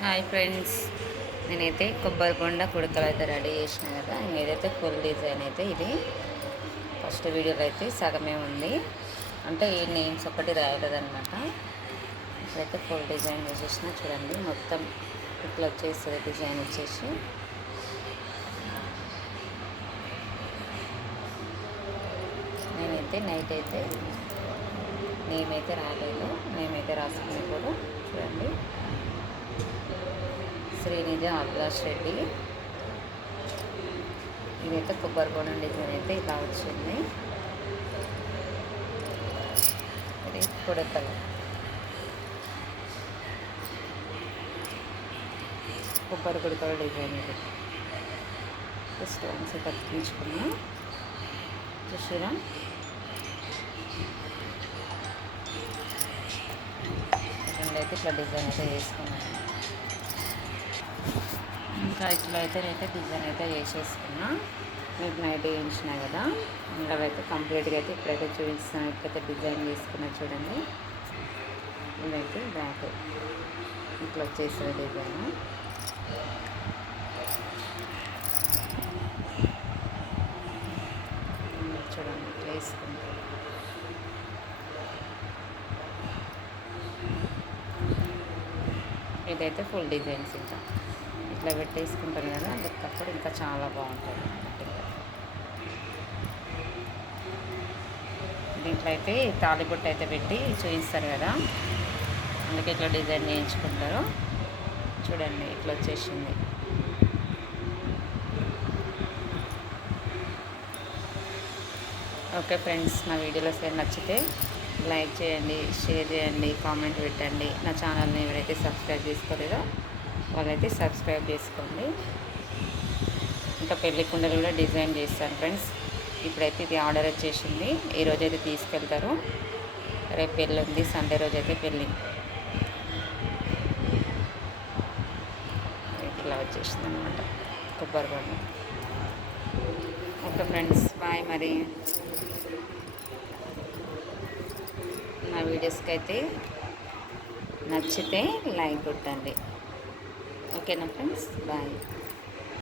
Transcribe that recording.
Hi friends, నేనైతే కొబ్బరి బొండ కుడకలు అయితే రెడీ చేసిన కదా. ఏదైతే ఫుల్ డిజైన్ అయితే ఇది ఫస్ట్ వీడియోలో అయితే సగమే ఉంది, అంటే ఈ నేమ్స్ ఒకటి రాయలేదన్నమాట. ఇప్పుడైతే ఫుల్ డిజైన్ వేసేసిన చూడండి. మొత్తం ఇట్లా వచ్చేస్తుంది డిజైన్ వచ్చేసి. నేనైతే నైట్ అయితే నేమైతే రాలేదు, నేమైతే రాసుకునేప్పుడు చూడండి. శ్రీనిజ అభిలాష్ రెడ్డి. ఇదైతే కొబ్బరి బొండం డిజైన్ అయితే ఇలా వచ్చింది. ఇది కుడతలు, కొబ్బరి కుడతల డిజైన్. ఇది స్టోన్స్ తగ్గించుకున్నా చూసిరా. రెండైతే ఇట్లా డిజైన్ అయితే వేసుకున్నాను. ఇంకా ఇట్లా అయితే నేనైతే డిజైన్ అయితే వేసేసుకున్నా. మీకు నైట్ వేయించిన కదా, ఇంకా అయితే కంప్లీట్గా అయితే ఇప్పుడైతే చూపిస్తాను. ఇప్పుడైతే డిజైన్ వేసుకున్నా చూడండి. ఇదైతే బ్యాక్ ఇట్లా వచ్చేస్తుంది డిజైన్. చూడండి ఇట్లా వేసుకుంటాం. ఇదైతే ఫుల్ డిజైన్స్ ఇంకా ఇట్లా పెట్టేసుకుంటారు కదా, అందుకప్పుడు ఇంకా చాలా బాగుంటుంది. దీంట్లో అయితే తాలిబొట్టు అయితే పెట్టి చూపిస్తారు కదా, అందుకే ఇట్లా డిజైన్ చేయించుకుంటారు. చూడండి ఇట్లా వచ్చేసింది. ఓకే ఫ్రెండ్స్, నా వీడియోలో నచ్చితే లైక్ చేయండి, షేర్ చేయండి, కామెంట్ పెట్టండి. నా ఛానల్ని ఎవరైతే సబ్స్క్రైబ్ చేసుకోలేదో వాళ్ళైతే సబ్స్క్రైబ్ చేసుకోండి. ఇంకా పెళ్లి కుండలు కూడా డిజైన్ చేస్తాను ఫ్రెండ్స్. ఇప్పుడైతే ఇది ఆర్డర్ వచ్చేసింది. ఈరోజైతే తీసుకెళ్తారు, రేపు పెళ్ళి ఉంది, సండే రోజు అయితే పెళ్ళి. ఇట్లా వచ్చేసింది అనమాట కొబ్బరి బొండం. Okay friends, bye. మరి నా వీడియోస్కి అయితే నచ్చితే లైక్ కొట్టండి. ఓకేనా ఫ్రెండ్స్, బాయ్.